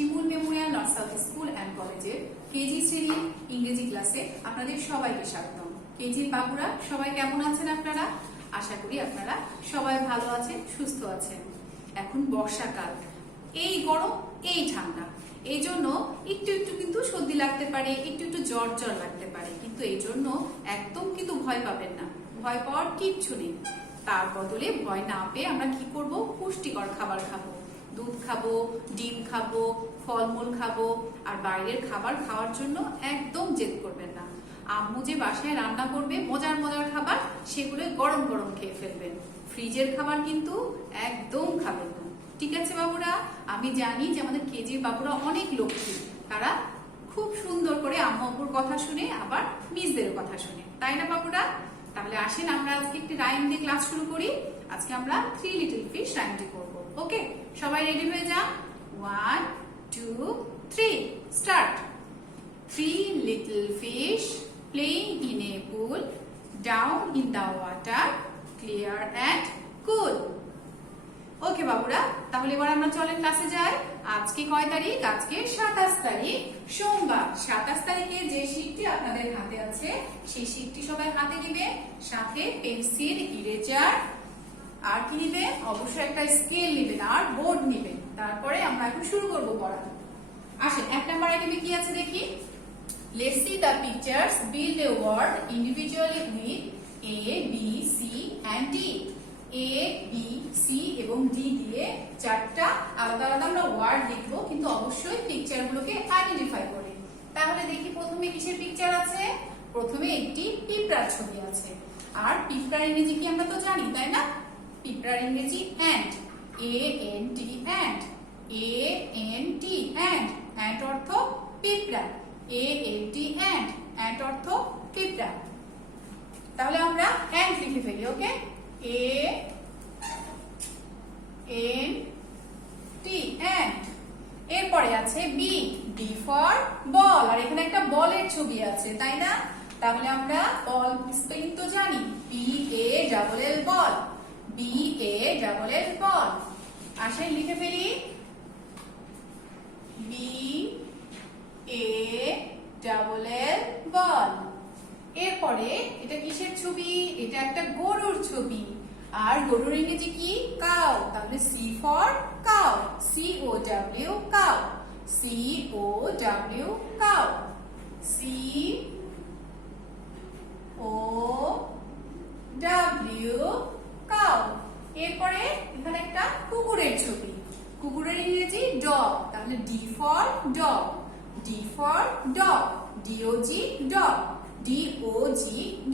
Shimul Memorial north south school and কলেজের KG শ্রেণীর ইংরেজি ক্লাসে আপনাদের সবাইকে স্বাগতম। কেজির বাবুরা সবাই কেমন আছেন আপনারা? আশা করি আপনারা সবাই ভালো আছেন, সুস্থ আছেন। এখন বর্ষাকাল, এই গরম এই ঠান্ডা, এই জন্য একটু একটু কিন্তু সর্দি লাগতে পারে, একটু একটু জ্বর জ্বর লাগতে পারে, কিন্তু এই জন্য একদম কিন্তু ভয় পাবেন না। ভয় পাওয়ার কিচ্ছু নেই। তার বদলে ভয় না পেয়ে আমরা কি করব? পুষ্টিকর খাবার খাবো, দুধ খাবো, ডিম খাবো, ফলমূল খাবো। আর বাইরের খাবার খাওয়ার জন্য একদম জেদ করবেন না। আম্মু যে বাসায় রান্না করবে মজার মজার খাবার, সেগুলো গরম গরম খেয়ে ফেলবেন। ফ্রিজের খাবার কিন্তু একদম খাবেন না। ঠিক আছে বাবুরা? আমি জানি যে আমাদের কেজির বাবুরা অনেক লক্ষ্মী, তারা খুব সুন্দর করে আম্মু আব্বুর কথা শুনে আবার মিসদের কথা শুনে, তাই না বাবুরা? তাহলে আসেন আমরা আজকে একটি রাইম দিয়ে ক্লাস শুরু করি। আজকে আমরা 3 লিটল ফিশ রাইমটি করব। ওকে, সবাই রেডি হয়ে যান। 1 2 3 start. 3 little fish playing in a pool, down in the water, clear and cool. ওকে বাবুরা, তাহলে এবার আমরা চলেন ক্লাসে যাই। আজকে কয় তারিখ? আজকে 27 তারিখ, সোমবার। 27 তারিখে যে শীটটি আপনাদের হাতে আছে, সেই শীটটি সবাই হাতে নিবে, সাথে পেন্সিল, ইরেজার আর কি নিবে? অবশ্যই একটা স্কেল নিবেন আর বোর্ড নিবেন। তারপরে আমরা এখন শুরু করব পড়া। আসেন, 1 নাম্বার আইটেমে কি আছে দেখি। Let's see the pictures. Build a word individually with A, B, C and D. A, B, C এবং D দিয়ে 4টা আলাদা আলাদা আমরা ওয়ার্ড লিখবো, কিন্তু অবশ্যই পিকচার গুলোকে আইডেন্টিফাই করে। তাহলে দেখি প্রথমে কিসের পিকচার আছে? প্রথমে একটি পিঁপড়ার ছবি আছে। আর পিঁপড়ার ইংরেজি কি আমরা তো জানি, তাই না? পিঁপড়ার ইংরেজি ant, ANT ant, ANT ant. Ant অর্থ পিঁপড়া, ANT অ্যান্ট, অ্যান্ট অর্থ পিঁপড়া। তাহলে আমরা অ্যান্ট লিখে ফেলি। ওকে, ANT অ্যান্ট। এরপরে আছে বি, বি ফর বল। আর এখানে একটা বলের ছবি আছে, তাই না? তাহলে আমরা বল স্পেলিং তো জানি, BALL বল, BALL বল। আসেন লিখে ফেলি, BALL বল। এরপরে এটা কিসের ছবি? এটা একটা গরুর ছবি। আর গরুর ইংরেজি কি? কাউ। তাহলে C for cow, COW cow, COW cow, COW cow. এরপরে এখানে একটা কুকুরের ছবি। কুকুরের ইংরেজি ডগ। তাহলে D for dog, D for dog, DOG dog, DOG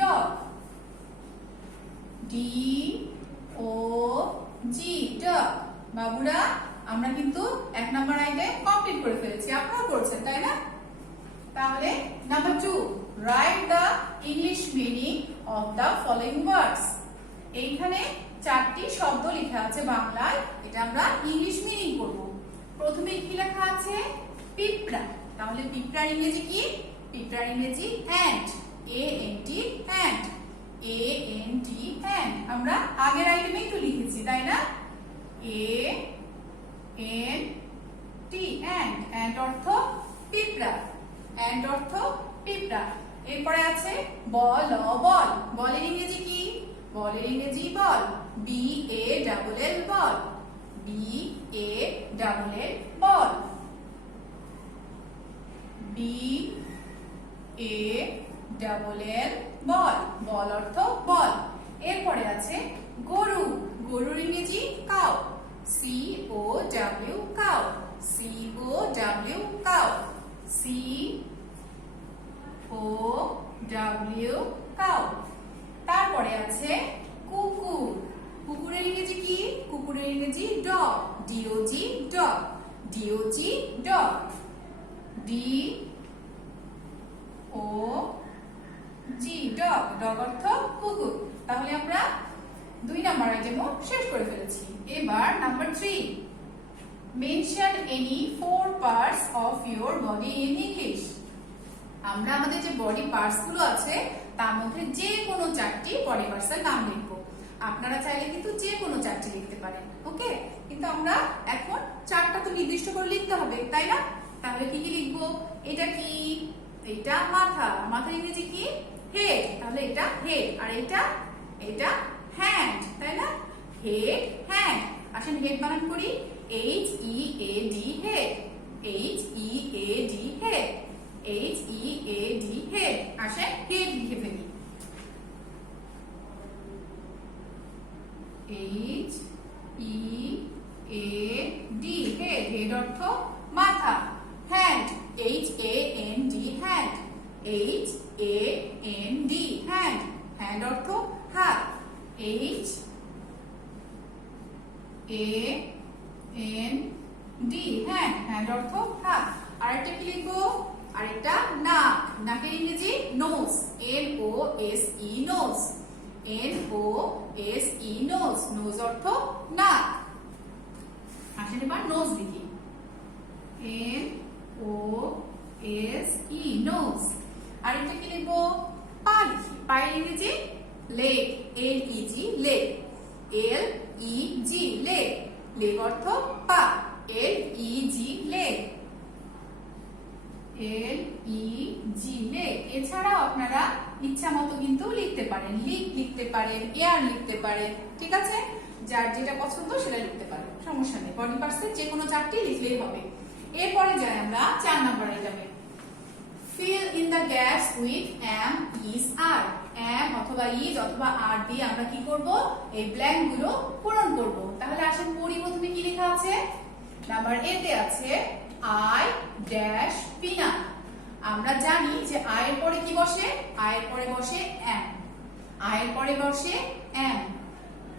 dog, DOG dog. বাবুরা, আমরা কিন্তু 1 নাম্বার আইটেম কমপ্লিট করে ফেলেছি, আপনারা করছেন, তাই না? তাহলে number 2, write the English meaning of the following ওয়ার্ডস। এইখানে 4টি শব্দ লেখা আছে বাংলায়, এটা আমরা ইংলিশ মিনিং করব। প্রথমে কি লেখা আছে? পিঁপড়া। তাহলে পিঁপড়ার ইংরেজি কি? পিঁপড়ার ইংরেজি ant, ANT ant, ANT ant. আমরা আগের আইটেমেই তো লিখেছি, তাই না? ANT অ্যান্ট, অ্যান্ট অর্থ পিঁপড়া, অ্যান্ট অর্থ পিঁপড়া। এরপরে আছে বল, বল। বলের ইংরেজি কি? বলের ইংরেজি বল, BALL বল, BALL বল, BALL বল। বল অর্থ বল। এরপরে আছে গরু। গরুর ইংরেজি cow, COW cow, COW cow, COW cow. তারপরে আছে কুকুর। কুকুরের ইংরেজি কি? কুকুরের ইংরেজি dog, DOG dog, DOG dog, DOG dog. Dog অর্থ কুকুর। তাহলে আমরা 2 নাম্বার আইটেমও শেষ করে ফেলেছি। এবার number 3, mention any 4 parts of your body in English. আমরা আমাদের যে বডি পার্টস গুলো আছে, তার মধ্যে যে কোনো 4টি বডি পার্টসের নাম লিখবো। আপনারা চাইলে কিন্তু যে কোনো 4টি লিখতে পারেন। ওকে, কিন্তু আমরা এখন 4টা তো নির্দিষ্ট করে লিখতে হবে, তাই না? তাহলে কি কি লিখবো? এটা কি? এটা মাথা। মাথার ইংরেজি কি? হেড। তাহলে এটা হেড। আর এটা হ্যান্ড, তাই না? Head hand. আসেন হেড বানান করি। HEAD head. HEAD head. HEAD head. আসেন হেড লিখে ফেলি। HEAD head. হেড অর্থ মাথা। Hand HAND hand. HAND hand. Hand অর্থ হাত। HAND hand. হ্যান্ড অর্থ হাত। আরেকটা কি লিখবো? আরেকটা নাক। নাকের ইংরেজি nose. NOSE nose. NOSE nose. Nose অর্থ নাক। আসেন এবার নোজ লিখি। NOSE nose. আরেকটা কি লিখবো? পা লিখি। পায়ের ইংরেজি leg. LEG leg. LEG leg. Leg অর্থ পা। LEG leg. LEG leg. এছাড়াও আপনারা ইচ্ছা মতো কিন্তু লিখতে পারেন। লিখতে পারেন, এয়ার লিখতে পারেন, ঠিক আছে? যার যেটা পছন্দ সেটা লিখতে পারেন, সমস্যা নেই। বডি পার্টসের যে কোনো চারটি লিখলেই হবে। এরপরে যাই আমরা 4 নাম্বার আইটেমে। fill in the gaps with am, is, are. am অথবা is অথবা are দিয়ে আমরা কি করব? এই ব্ল্যাঙ্ক গুলো পূরণ করব। তাহলে আসেন পড়ি। প্রথমে কি লেখা আছে? নাম্বার এ তে আছে I dash peanut। আমরা জানি যে I এর পরে কি বসে? I এর পরে বসে am। I এর পরে বসে am।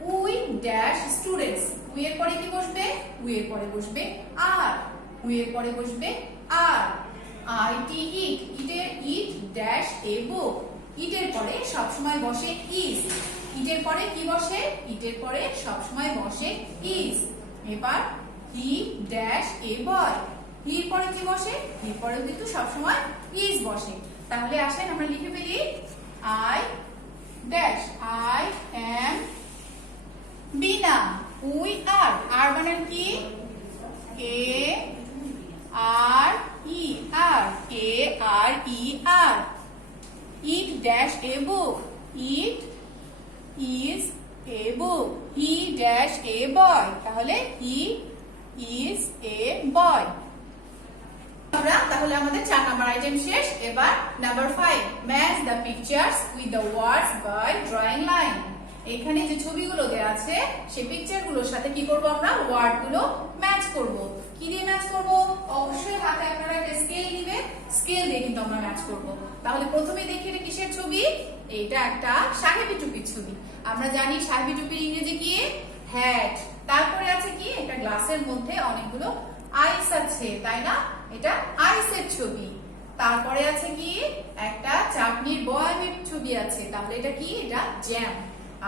we dash students। we এর পরে কি বসবে? we এর পরে বসবে are। we এর পরে বসবে are। IT eat। eat dash a book। eat এর পরে সব সময় বসে is। eat এর পরে কি বসে? eat এর পরে সব সময় বসে is। এবার he dash a boy। he এর পরে কি বসে? he এর পরে কিন্তু সব সময় is বসে। তাহলে আসেন আমরা লিখে ফেলি I dash I am Bina। we are। are বানান কি? A R E R। A R E R। eat dash a book। eat is a book। he dash a boy। তাহলে he is a boy। তাহলে আমাদের 4 number item শেষ। এবার number 5, match the pictures with the words by drawing line. এখানে যে ছবিগুলো দেয়া আছে সেই পিকচারগুলোর সাথে কি করব? আমরা ওয়ার্ডগুলো ম্যাচ করব। কি দিয়ে ম্যাচ করব? অবশ্যই হাতে আপনারা একটা স্কেল নেবেন। স্কেল দিয়ে কিন্তু আমরা ম্যাচ করব। তাহলে প্রথমে দেখি এটা কিসের ছবি? এটা একটা সাহেবি টুপির ছবি। আমরা জানি সাহেবি টুপির ইংরেজি কি? হ্যাট। তারপরে আছে কি? একটা গ্লাসের মধ্যে অনেকগুলো আইস আছে, তাই না? এটা আইসের ছবি। তারপরে আছে কি? একটা চাটনির বয়ামের ছবি আছে। তাহলে এটা কি? এটা জ্যাম।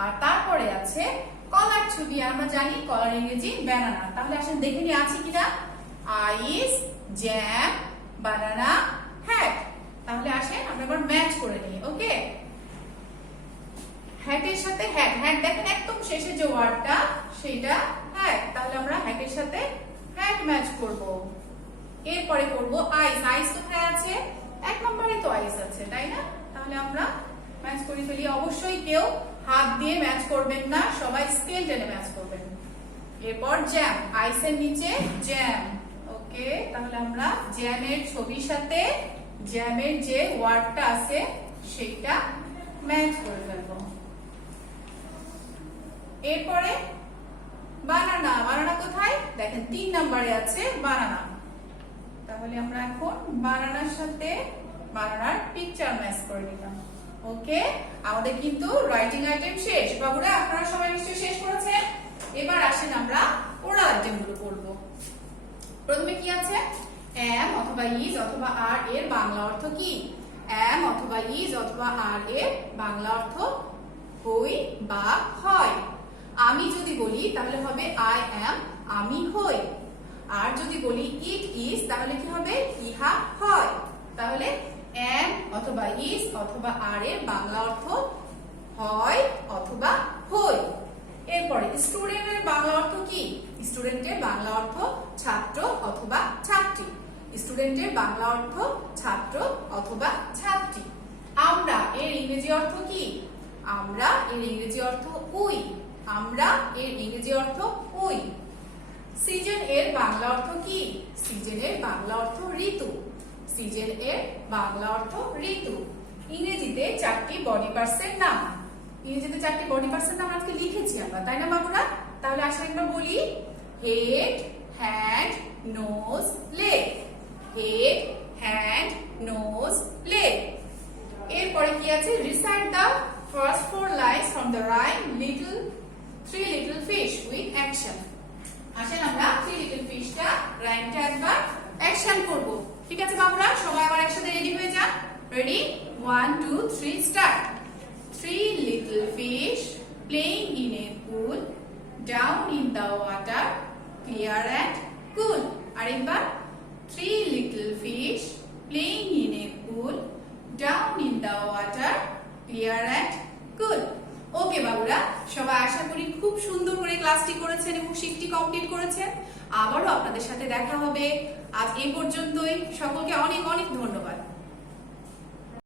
আর তারপরে আছে কলার ছবি। আমরা জানি কলার ইংরেজি ব্যানানা। তাহলে আসেন দেখে নিয়ে আছে কিনা? আইস, জ্যাম, বানানা, হ্যাট। তাহলে আসেন আমরা এবার ম্যাচ করে নিই। ওকে, হ্যাটের সাথে হ্যাট। হ্যাট দেখেন একদম শেষে যে ওয়ার্ডটা সেটা হ্যাট। তাহলে আমরা হ্যাটের সাথে হ্যাট ম্যাচ করব। এরপরে করব আইস। আইস কোথায় আছে? 1 নম্বরে তো আইস আছে, তাই না? তাহলে আমরা ম্যাচ করে ফেলি। অবশ্যই কেউ হাত দিয়ে ম্যাচ করবেন না, সবাই স্কেল টেনে ম্যাচ করবেন। এরপর জ্যাম। আইসের নিচে জ্যাম। ওকে, তাহলে আমরা জ্যামের ছবির সাথে জ্যামের যে ওয়ার্ডটা আছে সেটা ম্যাচ করে ফেলবো। এরপরে বানানা। বানানা কোথায়? দেখেন 3 নম্বরে আছে বানানা। তাহলে আমরা এখন বানানার সাথে বানানার পিকচার ম্যাচ করে নিলাম। ওকে, আমাদের কিন্তু রাইটিং আইটেম শেষ। বাবুরা আপনারা সবাই নিশ্চয়ই শেষ করেছেন। এবার আসেন আমরা ওরাল আইটেমগুলো করব। প্রথমে কি আছে? am অথবা is অথবা are এর বাংলা অর্থ কি? am অথবা is অথবা are এর বাংলা অর্থ হই বা হয়। আমি যদি বলি তাহলে হবে I am, আমি হই। আর যদি বলি it is তাহলে কি হবে? ইহা হয়। তাহলে am অথবা is অথবা are এর বাংলা অর্থ হয় অথবা হই। এরপরে স্টুডেন্টের বাংলা অর্থ কি? স্টুডেন্টের বাংলা অর্থ ছাত্র অথবা ছাত্রী। স্টুডেন্টের বাংলা অর্থ ছাত্র অথবা ছাত্রী। আমরা এর ইংরেজি অর্থ কি? আমরা এর ইংরেজি অর্থ উই। আমরা এর ইংরেজি অর্থ উই। সিজন এর বাংলা অর্থ কি? সিজনের বাংলা অর্থ ঋতু। সিজন এর বাংলা অর্থ ঋতু। ইংরেজিতে 4টি বডি পার্টসের নাম। ইংরেজিতে 4টি বডি পার্টসের নাম আজকে লিখেছি আমরা, তাই না বাবুরা? তাহলে আসলে একবার বলি, head, hand, nose, leg. Head, hand, nose, leg. এরপরে কি আছে? Recite the first 4 lines from the rhyme three little fish with action. আসেন আমরা থ্রি লিটল ফিশটা রাইমটা একবার অ্যাকশন করব। ঠিক আছে বাবুরা, সবাই আবার একসাথে রেডি হয়ে যান। Ready? 1 2 3 start. Three little fish playing in a pool, down in the water, clear and cool. আরেকবার, three little fish playing in a pool, down in the water, clear and cool. ওকে বাবুরা, সবাই আশা করি খুব সুন্দর করে ক্লাসটি করেছেন এবং শিটটি কমপ্লিট করেছেন। আবারও আপনাদের সাথে দেখা হবে। আজ এই পর্যন্তই। সকলকে অনেক অনেক ধন্যবাদ।